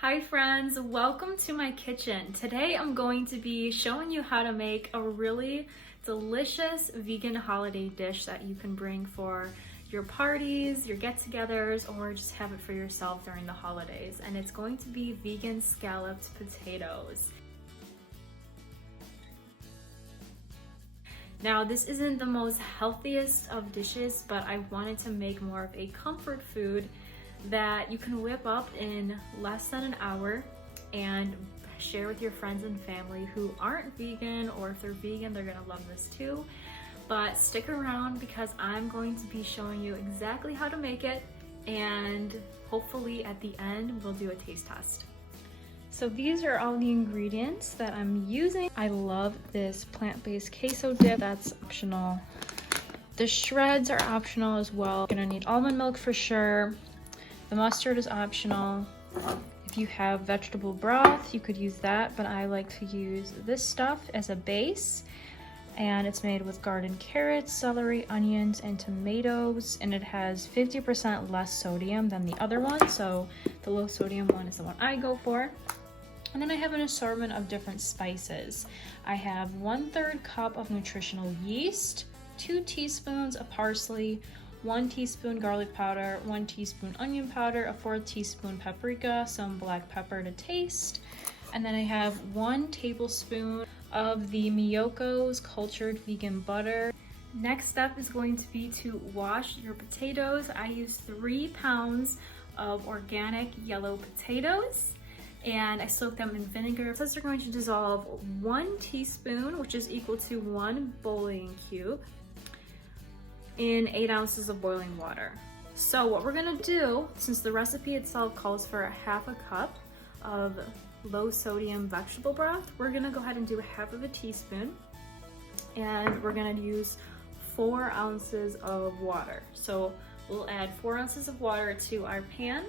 Hi friends, welcome to my kitchen. Today I'm going to be showing you how to make a really delicious vegan holiday dish that you can bring for your parties, your get-togethers, or just have it for yourself during the holidays. And it's going to be vegan scalloped potatoes. Now this isn't the most healthiest of dishes, but I wanted to make more of a comfort food that you can whip up in less than an hour and share with your friends and family who aren't vegan, or if they're vegan, they're gonna love this too. But stick around because I'm going to be showing you exactly how to make it, and hopefully at the end we'll do a taste test. So these are all the ingredients that I'm using. I love this plant-based queso dip, that's optional. The shreds are optional as well. You're gonna need almond milk for sure. The mustard is optional. If you have vegetable broth, you could use that, but I like to use this stuff as a base. And it's made with garden carrots, celery, onions, and tomatoes. And it has 50% less sodium than the other one, so the low sodium one is the one I go for. And then I have an assortment of different spices. I have 1/3 cup of nutritional yeast, 2 teaspoons of parsley, 1 teaspoon garlic powder, 1 teaspoon onion powder, a 4th teaspoon paprika, some black pepper to taste. And then I have 1 tablespoon of the Miyoko's cultured vegan butter. Next step is going to be to wash your potatoes. I use 3 pounds of organic yellow potatoes, and I soak them in vinegar. It says they're going to dissolve 1 teaspoon, which is equal to 1 boullian cube, in 8 ounces of boiling water. So what we're gonna do, since the recipe itself calls for a 1/2 cup of low sodium vegetable broth, we're gonna go ahead and do 1/2 teaspoon, and we're gonna use 4 ounces of water. So we'll add 4 ounces of water to our pan,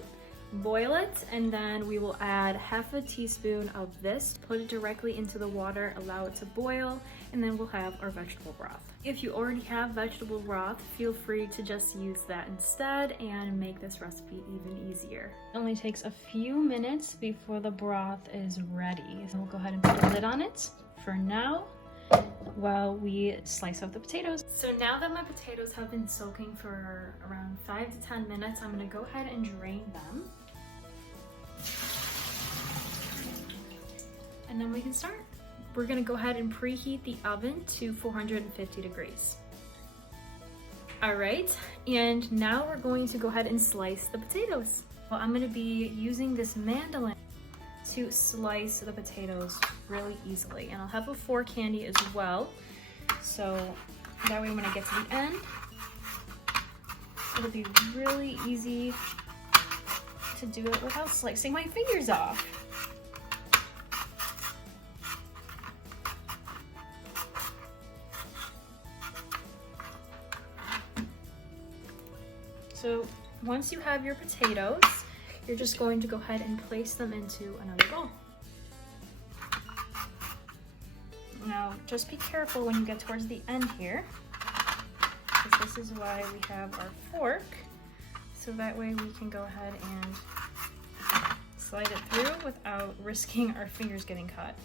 boil it, and then we will add 1/2 teaspoon of this, put it directly into the water, allow it to boil, and then we'll have our vegetable broth. If you already have vegetable broth, feel free to just use that instead and make this recipe even easier. It only takes a few minutes before the broth is ready. So we'll go ahead and put a lid on it for now while we slice up the potatoes. So now that my potatoes have been soaking for around 5 to 10 minutes, I'm gonna go ahead and drain them. And then we can start. We're gonna go ahead and preheat the oven to 450 degrees. All right, and now we're going to go ahead and slice the potatoes. Well, I'm gonna be using this mandolin to slice the potatoes really easily. And I'll have a fork handy as well. So that way when I get to the end, it'll be really easy to do it without slicing my fingers off. So once you have your potatoes, you're just going to go ahead and place them into another bowl. Now, just be careful when you get towards the end here, because this is why we have our fork, so that way we can go ahead and slide it through without risking our fingers getting cut.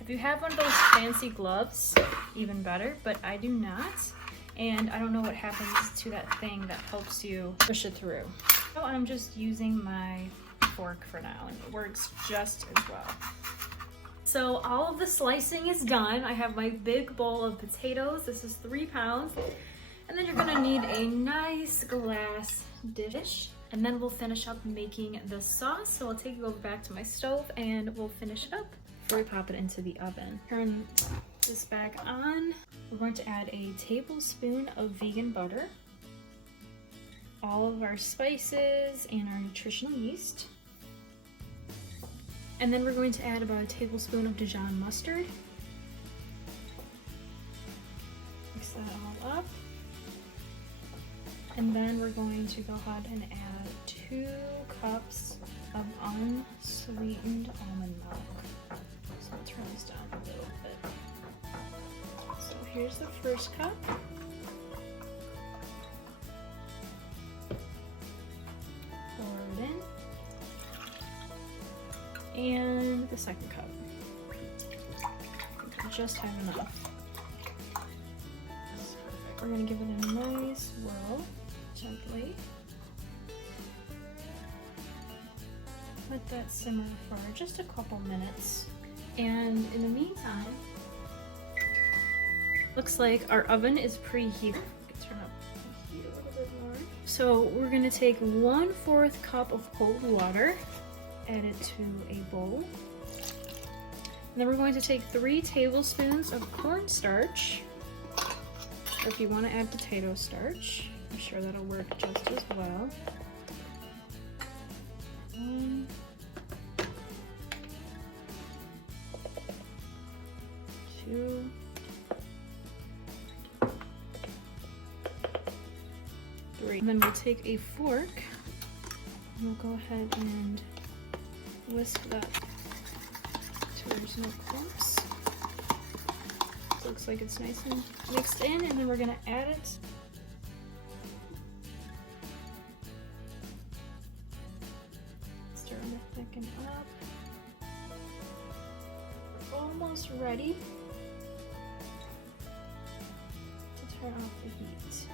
If you have one of those fancy gloves, even better, but I do not. And I don't know what happens to that thing that helps you push it through. So I'm just using my fork for now, and it works just as well. So all of the slicing is done. I have my big bowl of potatoes. This is 3 pounds. And then you're gonna need a nice glass dish. And then we'll finish up making the sauce. So I'll take it over back to my stove and we'll finish it up before we pop it into the oven. Turn this back on. We're going to add a tablespoon of vegan butter, all of our spices, and our nutritional yeast. And then we're going to add about a tablespoon of Dijon mustard. Mix that all up. And then we're going to go ahead and add 2 cups of unsweetened almond milk. So I'll turn this down a little bit. So here's the first cup. Pour it in. And the second cup. I just have enough. That's perfect. We're gonna give it a nice swirl, gently. Let that simmer for just a couple minutes. And in the meantime, looks like our oven is preheated. Turn up the heat a little bit more. So we're gonna take 1/4 cup of cold water, add it to a bowl. And then we're going to take 3 tablespoons of cornstarch. Or if you want to add potato starch, I'm sure that'll work just as well. 1, 2, 3. And then we'll take a fork and we'll go ahead and whisk that so there's no clumps. It looks like it's nice and mixed in, and then we're gonna add it. Starting to thicken up. We're almost ready to turn off the heat.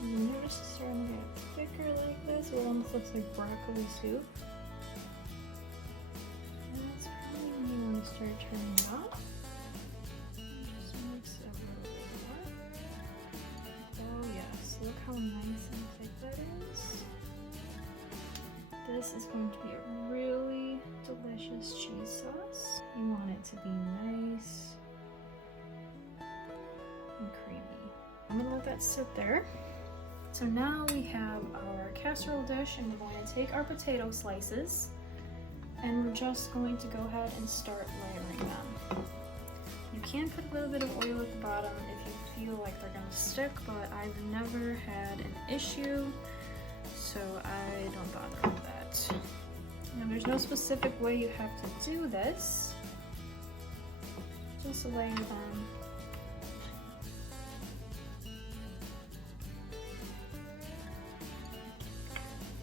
And you notice it's starting to get thicker like this. It almost looks like broccoli soup. And that's probably when you want to start turning it off. And just mix it a little bit more. Oh yes, look how nice and thick that is. This is going to be a really delicious cheese sauce. You want it to be nice and creamy. I'm gonna let that sit there. So now we have our casserole dish, and we're going to take our potato slices and we're just going to go ahead and start layering them. You can put a little bit of oil at the bottom if you feel like they're going to stick, but I've never had an issue, so I don't bother with that. Now there's no specific way you have to do this. Just layer them.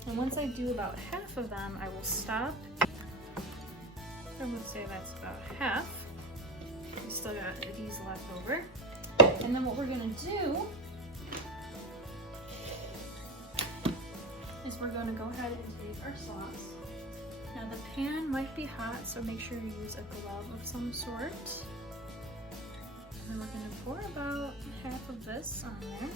And once I do about half of them, I will stop. I'm gonna say that's about half. We still got these left over. And then what we're gonna do is we're gonna go ahead and take our sauce. Now the pan might be hot, so make sure you use a glove of some sort. And then we're gonna pour about half of this on there.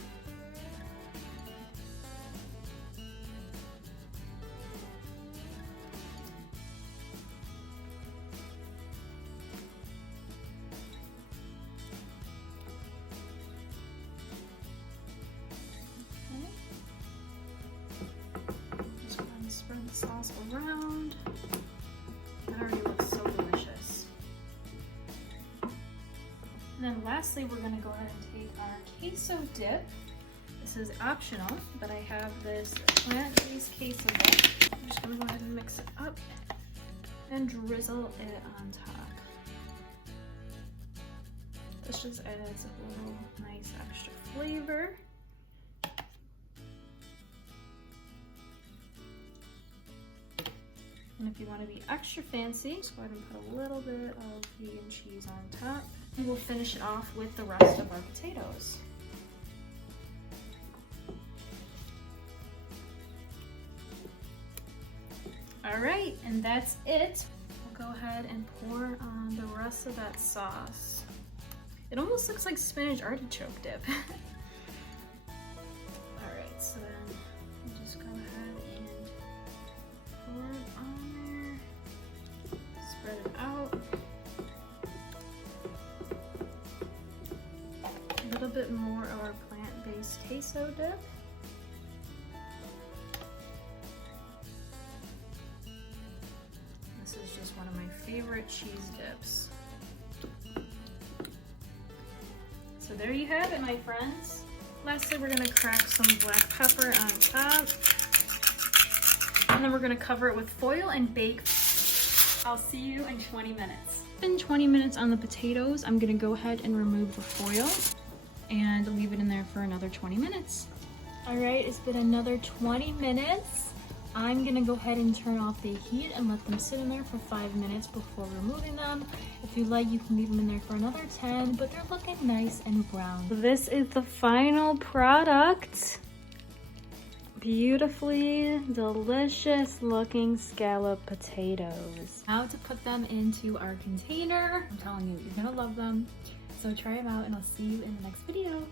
Spread the sauce around. That already looks so delicious. And then lastly, we're gonna go ahead and take our queso dip. This is optional, but I have this plant-based queso dip. I'm just gonna go ahead and mix it up and drizzle it on top. This just adds a little nice extra flavor. And if you want to be extra fancy, just go ahead and put a little bit of vegan cheese on top. And we'll finish it off with the rest of our potatoes. All right, and that's it. We'll go ahead and pour on the rest of that sauce. It almost looks like spinach artichoke dip. All right, so then we'll just go ahead and pour it on there. Spread it out. A little bit more of our plant-based queso dip. This is just one of my favorite cheese dips. So there you have it, my friends. Lastly, we're gonna crack some black pepper on top. And then we're gonna cover it with foil and bake. I'll see you in 20 minutes. In 20 minutes on the potatoes, I'm gonna go ahead and remove the foil and leave it in there for another 20 minutes. All right, it's been another 20 minutes. I'm gonna go ahead and turn off the heat and let them sit in there for 5 minutes before removing them. If you like, you can leave them in there for another 10, but they're looking nice and brown. This is the final product. Beautifully delicious looking scalloped potatoes. Now to put them into our container. I'm telling you, you're gonna love them. So try them out and I'll see you in the next video.